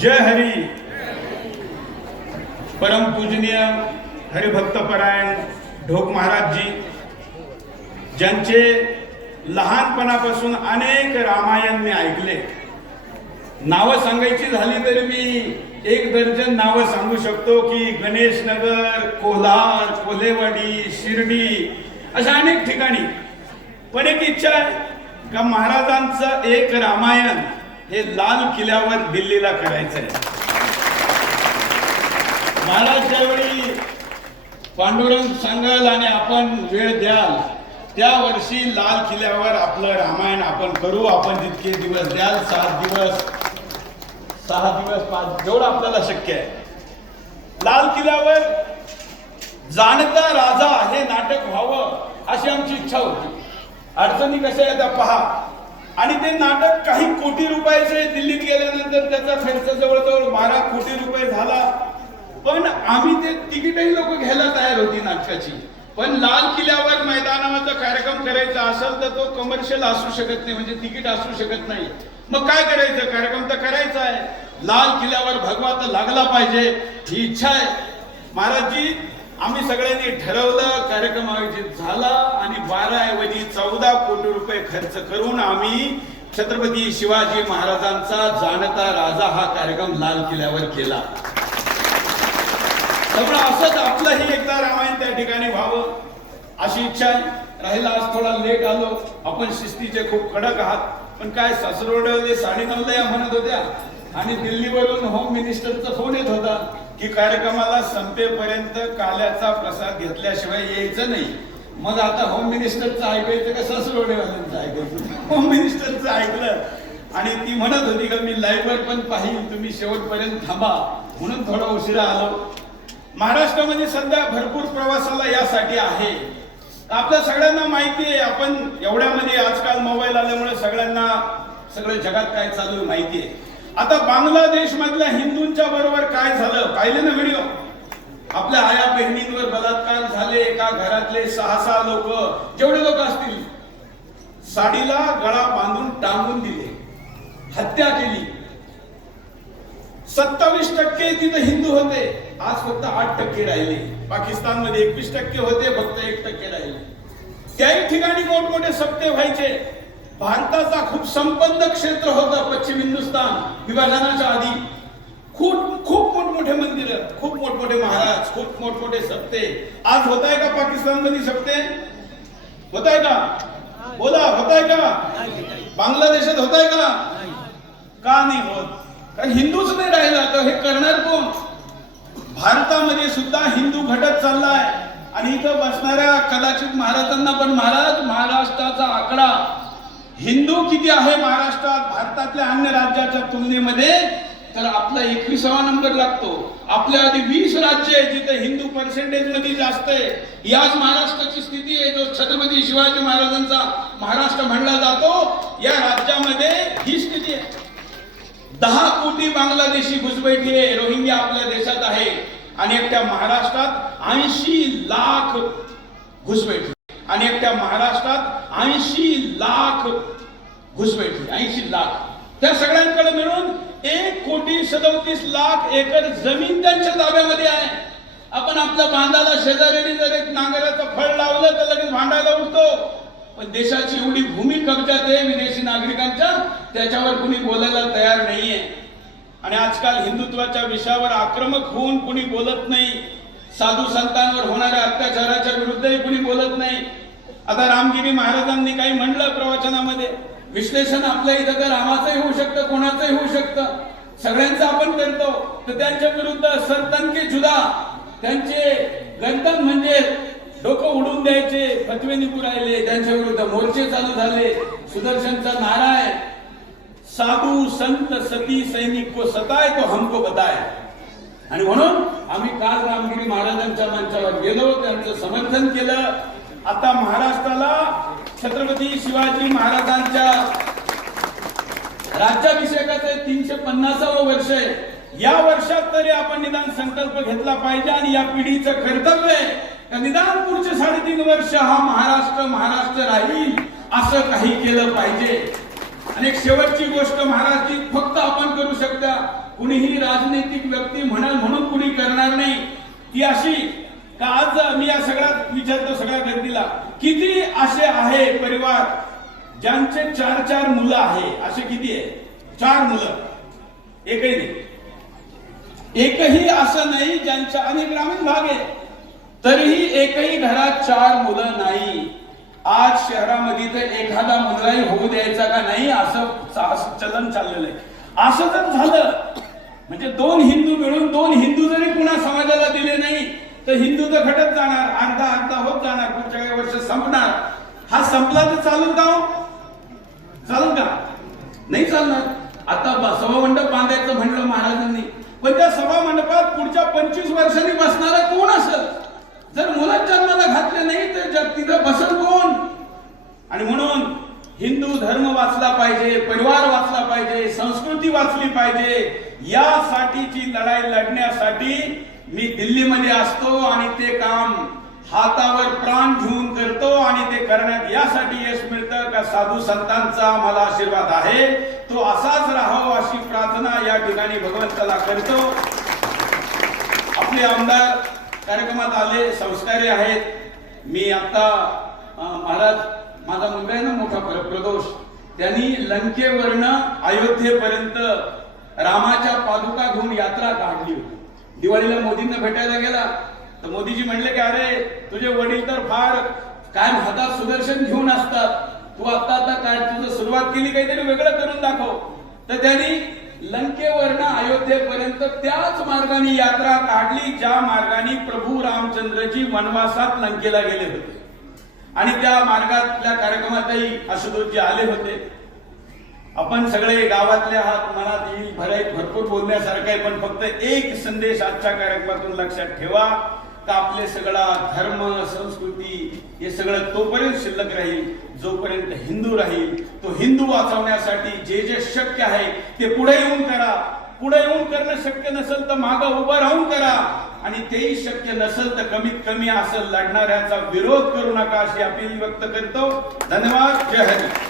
जय हरी। परम पूजनीय हरिभक्तपरायण ढोक महाराजजी ज्यांचे लहानपणापासून अनेक रामायण मी ऐकले. नावं सांगायची झाली तरी मी एक दर्जन नावं सांगू शकतो की गणेश नगर कोल्हार कोल्हेवाडी शिर्डी अशा अनेक ठिकाणी. पण एक इच्छा आहे का महाराजांचं एक रामायण हे लाल किल्ल्यावर दिल्लीला करायचं आहे महाराज ज्यावेळी पांडुरंग सांगाल आणि आपण वेळ द्याल त्या वर्षी लाल किल्ल्यावर आपलं रामायण आपण करू आपण जितके दिवस द्याल सात दिवस सहा दिवस पाच जेवढं आपल्याला शक्य आहे. लाल किल्ल्यावर जाणता राजा हे नाटक व्हावं अशी आमची इच्छा होती. अडचणी कशा आहेत पहा. ते नाटक काही कोटी रुपयाचे दिल्लीत गेल्यानंतर त्याचा खर्च जवळजवळ बारा कोटी रुपये झाला. पण आम्ही ते तिकीटही लोक घ्यायला तयार होती नाटकाची. पण लाल किल्ल्यावर मैदानावरचा कार्यक्रम करायचा असेल तर तो कमर्शियल असू शकत नाही म्हणजे तिकीट असू शकत नाही. मग काय करायचं? कार्यक्रम तर करायचा आहे. लाल किल्ल्यावर भगवा तर लागला पाहिजे. ही इच्छा आहे. महाराजजी आम्ही सगळ्यांनी ठरवलं कार्यक्रम आयोजित झाला आणि बारा ऐवजी चौदा कोटी रुपये खर्च करून आम्ही छत्रपती शिवाजी महाराजांचा जाणता राजा हा कार्यक्रम लाल किल्ल्यावर केला. त्यामुळे असंच आपलंही एकदा रामायण त्या ठिकाणी व्हावं अशी इच्छा आहे. राहिला आज थोडा लेट आलो. आपण शिस्तीचे खूप कडक आहात. पण काय सासरोडले साडेनऊला या म्हणत होत्या. आणि दिल्लीवरून होम मिनिस्टरचा फोन येत होता. की कार्यक्रमाला संपेपर्यंत काल्याचा प्रसाद घेतल्याशिवाय यायचं नाही. मग आता होम मिनिस्टरचं ऐकायचं का सासरोडेवाल्यांचं ऐकायचं? होम मिनिस्टरचं ऐकलं. आणि ती म्हणत होती का मी लाईव्हवर पण पाहिजे तुम्ही शेवटपर्यंत थांबा. म्हणून थोडा उशिरा आलो. महाराष्ट्रामध्ये सध्या भरपूर प्रवासाला यासाठी आहे. आपल्या सगळ्यांना माहिती आहे आपण एवढ्यामध्ये आजकाल मोबाईल आल्यामुळे सगळ्यांना सगळं जगात काय चालू आहे माहिती आहे. आता बांगलादेश मधल्या हिंदूंच्या बरोबर काय झालं? पाहिले ना व्हिडिओ? आपल्या आया बहिणींवर बलात्कार झाले एका घरातले सहा सहा लोक. जेवढे लोक असतील साडीला गळा बांधून टांगून दिले. हत्या केली. सत्तावीस टक्के तिथे हिंदू होते. आज फक्त आठ टक्के राहिले. पाकिस्तानमध्ये एकवीस टक्के होते फक्त एक टक्के राहिले. त्याही ठिकाणी मोठमोठे सप्ते व्हायचे. भारताचा खूप संपन्न क्षेत्र होतं पश्चिम हिंदुस्थान विभाजनाच्या आधी. खूप खूप मोठमोठे मंदिर खूप मोठमोठे महाराज खूप मोठमोठे सप्ते. आज होत आहे का पाकिस्तानमध्ये सप्ते? होत आहे का? बोला होत आहे का? बांगलादेशात होत आहे का? का नाही होत? कारण हिंदूच नाही राहिला तर हे करणार कोण? भारतामध्ये सुद्धा हिंदू घटत चाललाय. आणि इथं बसणाऱ्या कदाचित महाराजांना पण महाराज महाराष्ट्राचा आकडा हिंदू किती आहे महाराष्ट्रात? भारतातल्या अन्य राज्याच्या तुलनेमध्ये तर आपला एकविसावा नंबर लागतो. आपल्या आधी वीस राज्य आहे जिथे हिंदू पर्सेंटेजमध्ये जास्त आहे. याच महाराष्ट्राची स्थिती आहे जो छत्रपती शिवाजी महाराजांचा महाराष्ट्र म्हणला जातो या राज्यामध्ये ही स्थिती आहे. दहा कोटी बांगलादेशी घुसबैठी आहे रोहिंग्या आपल्या देशात आहे. आणि एकट्या महाराष्ट्रात ऐंशी लाख घुसबैठी. आणि एकट्या महाराष्ट्रात ऐंशी लाख घुसबैठी ऐंशी लाख. त्या सगळ्यांकडे मिळून एक कोटी सदोतीस लाख एकर जमीन त्यांच्या ताब्यामध्ये आहे. आपण आपल्या बांधाला शेजारी जर एक नांगराचं फळ लावलं तर लगेच भांडायला उठतो पण देशाची एवढी भूमी कब्जात आहे विदेशी नागरिकांच्या त्याच्यावर कुणी बोलायला तयार नाहीये. आणि आजकाल हिंदुत्वाच्या विषयावर आक्रमक होऊन कुणी बोलत नाही. साधू संतांवर होणाऱ्या अत्याचाराच्या विरुद्धही कुणी बोलत नाही. आता रामगिरी महाराजांनी काही म्हणलं प्रवचनामध्ये? विश्लेषण आपल्या इथं तर रामाचंही होऊ शकतं कोणाचंही होऊ शकतं. सगळ्यांचं आपण करतो. तर त्यांच्या विरुद्ध सरतनके जुदा. त्यांचे गंतन म्हणजे डोकं उडून द्यायचे फतवे निघू राहिले. त्यांच्या विरुद्ध मोर्चे चालू झाले. सुदर्शनचा नारा आहे साधू संत सती सैनिक को सताय तो हमको बताय. आणि म्हणून आम्ही काल रामगिरी महाराजांच्या मंचावर गेलो त्यांचं समर्थन केलं. आता महाराष्ट्राला छत्रपती शिवाजी महाराजांच्या राज्याभिषेकाचं तीनशे पन्नासावं वर्ष आहे. या वर्षात तरी आपण निदान संकल्प घेतला पाहिजे आणि या पिढीचं कर्तव्य आहे निदान पुढचे साडेतीन वर्ष हा महाराष्ट्र महाराष्ट्र राहील असं काही केलं पाहिजे. आणि एक शेवटची गोष्ट महाराज जी फक्त आपण करू शकता. कुणीही राजनैतिक व्यक्ती म्हणाल म्हणून कुणी करणार नाही. ती अशी का आज मी या सगळ्यात विचारतो सगळ्या गर्दीला किती असे आहे परिवार ज्यांचे चार चार मुलं आहे? असे किती आहे? चार मुलं. एकही नाही. एकही असं नाही ज्यांच्या आणि ग्रामीण भाग आहे. तरीही एकही घरात चार मुलं नाही. आज शहरामध्ये तर एखादा मुलगाही होऊ द्यायचा का नाही असं चलन चाललेलं आहे. असं जर झालं म्हणजे दोन हिंदू मिळून दोन हिंदू जरी पुन्हा समाजाला दिले नाही तर हिंदू तर घटत जाणार अर्धा अर्धा होत जाणार पुढच्या काही वर्ष संपणार. हा संपला तर चालू का हो? चालू का? नाही चालणार. आता सभा सभामंडप बांधायचं म्हणलं महाराजांनी. पण त्या सभा मंडपात पुढच्या पंचवीस वर्षांनी बसणारा कोण असेल? जर मुलांच्या जन्माला घातले नाही तर जग तिथं बसल कोण धर्म वाचला पाहिजे परिवार वाचला पाहिजे संस्कृती वाचली पाहिजे यासाठीची लढाई लढण्यासाठी मी दिल्लीमध्ये असतो आणि ते काम हातावर प्राण घेऊन करतो आणि ते करण्यात यासाठी यश मिळतं का साधू संतांचा मला आशीर्वाद आहे. तो असाच राहावा अशी प्रार्थना या ठिकाणी भगवंताला करतो. आपले आमदार कार्यक्रमात आले संस्कारी आहेत. मी आता महाराज माझा मुलगा आहे ना मोठा प्रदोष. त्यांनी लंकेवरनं अयोध्येपर्यंत रामाच्या पादुका घेऊन यात्रा काढली होती. दिवाळीला मोदींना भेटायला गेला. तर मोदीजी म्हणले की अरे तुझे वडील तर फार कायम हातात सुदर्शन घेऊन असतात. तू आता आता काय तुझं सुरुवात केली काहीतरी वेगळं करून दाखव. तर त्यांनी लंकेवरनं अयोध्येपर्यंत त्याच मार्गाने यात्रा काढली ज्या मार्गाने प्रभू रामचंद्रजी वनवासात लंकेला गेले होते. आणि त्या मार्गातल्या कार्यक्रमातही आशुतोषजी आले होते. आपण सगळे गावातल्या हात मनात येईल भराई भरपूर बोलण्यासारखं आहे पण फक्त एक संदेश आजच्या कार्यक्रमातून लक्षात ठेवा का आपले सगळा धर्म संस्कृती हे सगळं तोपर्यंत शिल्लक राहील जोपर्यंत हिंदू राहील. तो हिंदू वाचवण्यासाठी जे जे शक्य आहे ते पुढे येऊन करा. पुढे येऊन करणं शक्य नसेल तर मागं उभं राहून करा. आणि तेही शक्य नसेल तर कमीत कमी असं लढणाऱ्याचा विरोध करू नका अशी अपील व्यक्त करतो. धन्यवाद. जय हरी